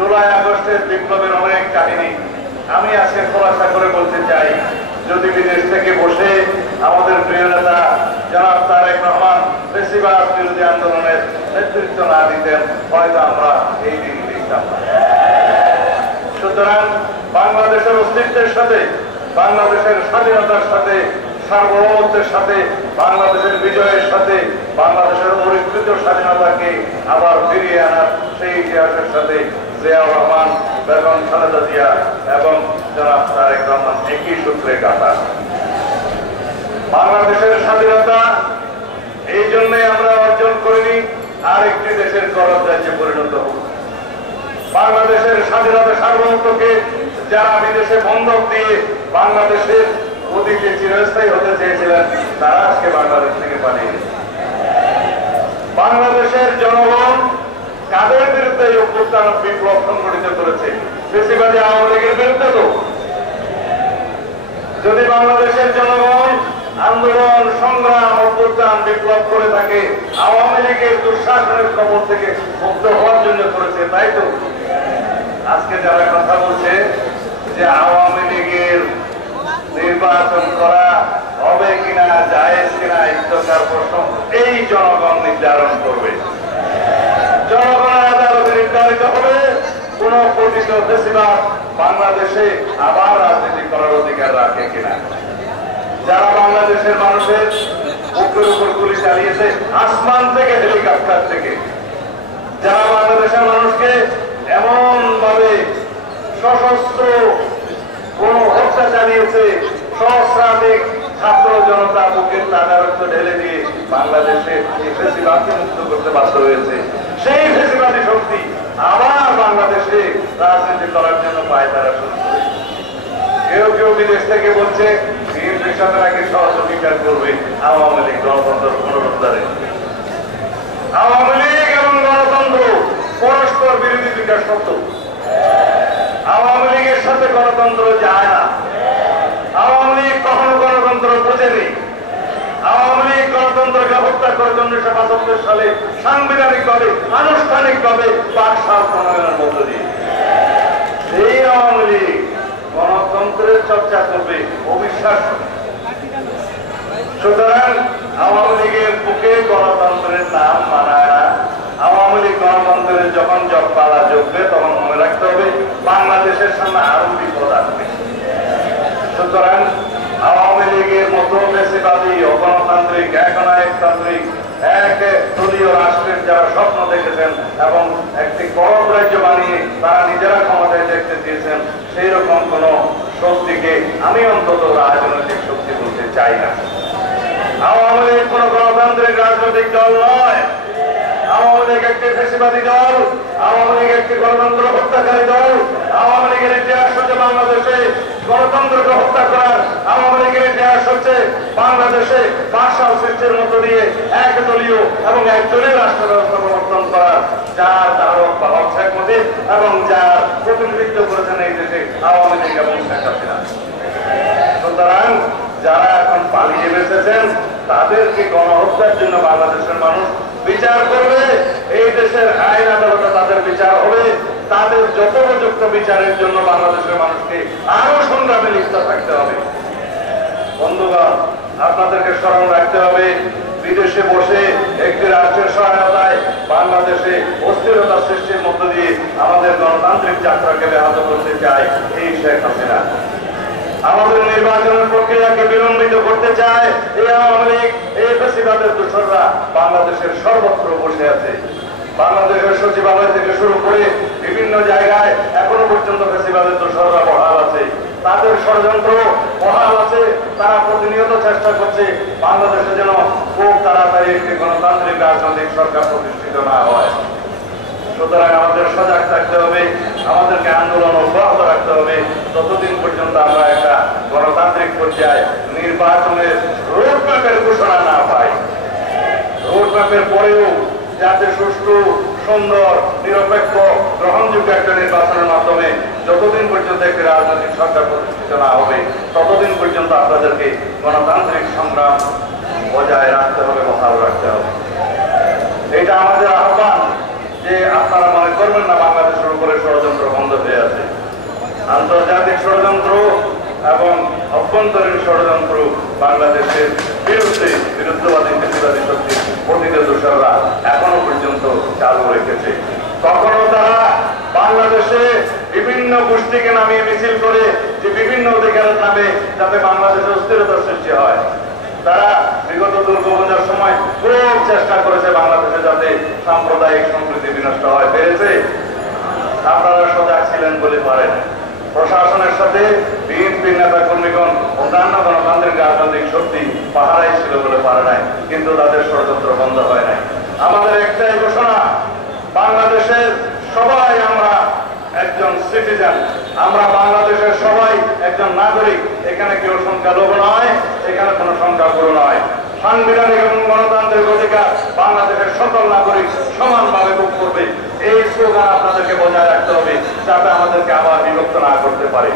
জুলাই আগস্টের বিপ্লবের অনেক কাহিনী আমি আজকে খোলাসা করে বলতে চাই। যদি বিদেশ থেকে বসে আমাদের প্রিয় নেতা জনাব তারেক রহমান ফ্যাসিবাদ বিরোধী আন্দোলনের নেতৃত্ব না দিতেন, হয়তো আমরা এই দিন দেখতাম না। সুতরাং বাংলাদেশের অস্তিত্বের সাথে, বাংলাদেশের স্বাধীনতার সাথে, সার্বভৌমত্বের সাথে, বাংলাদেশের বিজয়ের সাথে, বাংলাদেশের অধিকৃত স্বাধীনতাকে আবার ফিরিয়ে আনার সেই ইতিহাসের সাথে জিয়াউর রহমান, বেগম খালেদা জিয়া এবং জনাব তারেক রহমান একই সূত্রে গাঁথা। বাংলাদেশের স্বাধীনতা এই জন্যই আমরা অর্জন করিনি আর একটি দেশের গরব রাজ্যে পরিণত হোক। বাংলাদেশের স্বাধীনতা সার্বভৌমত্বকে যারা বিদেশে বন্ধক দিয়ে বাংলাদেশের ওদিকে চিরস্থায়ী হতে চেয়েছিলেন, তারা আজকে বাংলাদেশ থেকে পালিয়ে গেছে। বাংলাদেশের জনগণ কাদের বিরুদ্ধে অভ্যুত্থান বিপ্লব সংগঠিত করেছে? ফ্যাসিবাদী আওয়ামী লীগের বিরুদ্ধে। তো যদি বাংলাদেশের জনগণ আন্দোলন, সংগ্রাম, অভ্যুত্থান, বিপ্লব করে থাকে, আওয়ামী লীগের দুঃশাসনের খবর থেকে মুক্ত হওয়ার জন্য করেছে, তাই তো আজকে যারা কথা বলছে যে আওয়ামী লীগের নির্বাচন করা হবে কিনা, জায়েজ কিনা ইত্যাকার প্রশ্ন, এই জনগণ নির্ধারণ করবে। জনগণের আদালতে নির্ধারিত হবে কোন পতিত ফ্যাসিবাদ বাংলাদেশে আবার রাজনীতি করার অধিকার রাখে কিনা। যারা বাংলাদেশের মানুষের বুকের উপর গুলি চালিয়েছে আসমান থেকে, হেলিকপ্টার থেকে, যারা বাংলাদেশের মানুষকে এমন ভাবে সশস্ত্র কোন হত্যা চালিয়েছে, সহস্রাধিক ছাত্র জনতা বুকের তাজা রক্ত ঢেলে দিয়ে বাংলাদেশে এই ফ্যাসিবাদকে মুক্ত করতে বাধ্য হয়েছে, সেই ফ্যাসিবাদী শক্তি আবার বাংলাদেশে রাজনীতি করার জন্য পায়তারা শুরু করে। কেউ কেউ বিদেশ থেকে বলছে বিএনপির সাথে নাকি সহযোগিতা করবে আওয়ামী লীগ গণতন্ত্র পুনরুদ্ধারে। আওয়ামী লীগ এবং গণতন্ত্র পরস্পর বিরোধী দুইটা শব্দ। আওয়ামী লীগের সাথে গণতন্ত্র যায় না। আওয়ামী লীগ কখনো গণতন্ত্র বোঝেনি। আওয়ামী লীগ গণতন্ত্রকে হত্যা করে 1975 সালে সাংবিধানিকভাবে, আনুষ্ঠানিকভাবে বাকশাল প্রণয়নের মধ্য দিয়ে। এই আওয়ামী লীগ গণতন্ত্রের চর্চা করবে, অবিশ্বাস। সুতরাং আওয়ামী লীগের বুকে গণতন্ত্রের নাম মানায় না। আওয়ামী লীগ গণতন্ত্রের যখন জপপালা যোগবে তখন মনে রাখতে হবে বাংলাদেশের সামনে আরো বিপদ আসবে। সুতরাং আওয়ামী লীগের মতো ফ্যাসিবাদী, অগণতান্ত্রিক, একনায়কতান্ত্রিক, এক দলীয় রাষ্ট্রের যারা স্বপ্ন দেখেছেন এবং একটি গরব রাজ্য বানিয়ে তারা নিজেরা ক্ষমতায় দেখতে চেয়েছেন, সেই রকম কোন শক্তিকে আমি অন্তত রাজনৈতিক শক্তি বলতে চাই না। আওয়ামী লীগ কোন গণতান্ত্রিক রাজনৈতিক দল নয়। আওয়ামী লীগ একটি ফ্যাসিবাদী দল। আওয়ামী লীগ একটি গণতন্ত্র হত্যাকারী দল। আওয়ামী লীগের ইতিহাস হচ্ছে বাংলাদেশে গণতন্ত্রকে হত্যা করার। আওয়ামী লীগের ইতিহাস হচ্ছে বাংলাদেশে বাকশাল সৃষ্টির মধ্য দিয়ে একদলীয় এবং একদলীয় রাষ্ট্র ব্যবস্থা প্রবর্তন করার, যার ধারক বাহক শেখ মুজিব এবং যার প্রতিনিধিত্ব করেছেন এই দেশে আওয়ামী লীগ এবং শেখ হাসিনা। সুতরাং যারা এখন পালিয়ে বেঁচেছেন তাদেরকে গণহত্যার জন্য বাংলাদেশের মানুষ বিচার করবে। এই দেশের আইন আদালতে তাদের বিচার হবে। তাদের যথোপযুক্ত বিচারের জন্য বাংলাদেশের মানুষকে আরো সংগ্রামে লিপ্ত থাকতে হবে। বন্ধুগণ, আপনাদেরকে স্মরণ রাখতে হবে বিদেশে বসে একটি রাষ্ট্রের সহায়তায় বাংলাদেশে অস্থিরতা সৃষ্টির মধ্য দিয়ে আমাদের গণতান্ত্রিক যাত্রাকে ব্যাহত করতে চায় এই শেখ হাসিনা। আমাদের নির্বাচনের প্রক্রিয়াকে বিলম্বিত করতে চায় এই আওয়ামী লীগ, এই ফ্যাসিবাদের দোসররা বাংলাদেশের সর্বত্র বসে আছে। বাংলাদেশের সচিবালয় থেকে শুরু করে বিভিন্ন জায়গায় এখনো পর্যন্ত ফ্যাসিবাদের দোসররা বহাল আছে। তাদের ষড়যন্ত্র বহাল আছে। তারা প্রতিনিয়ত চেষ্টা করছে বাংলাদেশে যেন খুব তাড়াতাড়ি একটি গণতান্ত্রিক রাজনৈতিক সরকার প্রতিষ্ঠিত না হয়। সুতরাং আমাদের সজাগ থাকতে হবে, আমাদেরকে আন্দোলন অব্যাহত রাখতে হবে ততদিন পর্যন্ত আমরা একটা গণতান্ত্রিক পর্যায়ে নির্বাচনের রোডম্যাপের ঘোষণা না পাই। রোডম্যাপের পরেও যাতে সুষ্ঠু, সুন্দর, নিরপেক্ষ, গ্রহণযোগ্য একটা নির্বাচনের মাধ্যমে যতদিন পর্যন্ত একটি রাজনৈতিক সরকার প্রতিষ্ঠিত না হবে ততদিন পর্যন্ত আপনাদেরকে গণতান্ত্রিক সংগ্রাম বজায় রাখতে হবে, বহাল রাখতে হবে। এটা আমাদের আহ্বান যে আপনারা মনে করবেন না বাংলাদেশের উপরে ষড়যন্ত্র আন্তর্জাতিক ষড়যন্ত্র এবং অভ্যন্তরীণ ষড়যন্ত্র বাংলাদেশের বিরুদ্ধে বিরুদ্ধবাদী ফেসিবাদী শক্তির পতিত দোসররা এখনো পর্যন্ত চালু রেখেছে। কখনো তারা বাংলাদেশে বিভিন্ন গোষ্ঠীকে নামিয়ে মিছিল করে যে বিভিন্ন অধিকারের নামে যাতে বাংলাদেশে অস্থিরতার সৃষ্টি হয়, তারা বিগত দুর্গাপূজার সময় খুব চেষ্টা করেছে বাংলাদেশে যাতে সাম্প্রদায়িক সম্প্রীতি বিনষ্ট হয়। পেরেছে? আপনারা সজাগ ছিলেন বলে পারেন। প্রশাসনের সাথে বিএনপির নেতা কর্মীগণ অন্যান্য গণতান্ত্রিক রাজনৈতিক শক্তি পাহারাই ছিল বলে পারে নাই, কিন্তু তাদের ষড়যন্ত্র বন্ধ হয় নাই। আমাদের একটাই ঘোষণা, বাংলাদেশের সবাই আমরা একজন সিটিজেন, আমরা বাংলাদেশের সবাই একজন নাগরিক। এখানে কেউ সংখ্যালঘু নয়, এখানে কোনো সংখ্যাগুরু নয়। সাংবিধানিক এবং গণতান্ত্রিক অধিকার বাংলাদেশের সকল নাগরিক সমানভাবে ভোগ করবে। এই স্লোগান আপনাদেরকে বজায় রাখতে হবে, যাতে আমাদেরকে আবার বিভক্ত না করতে পারে।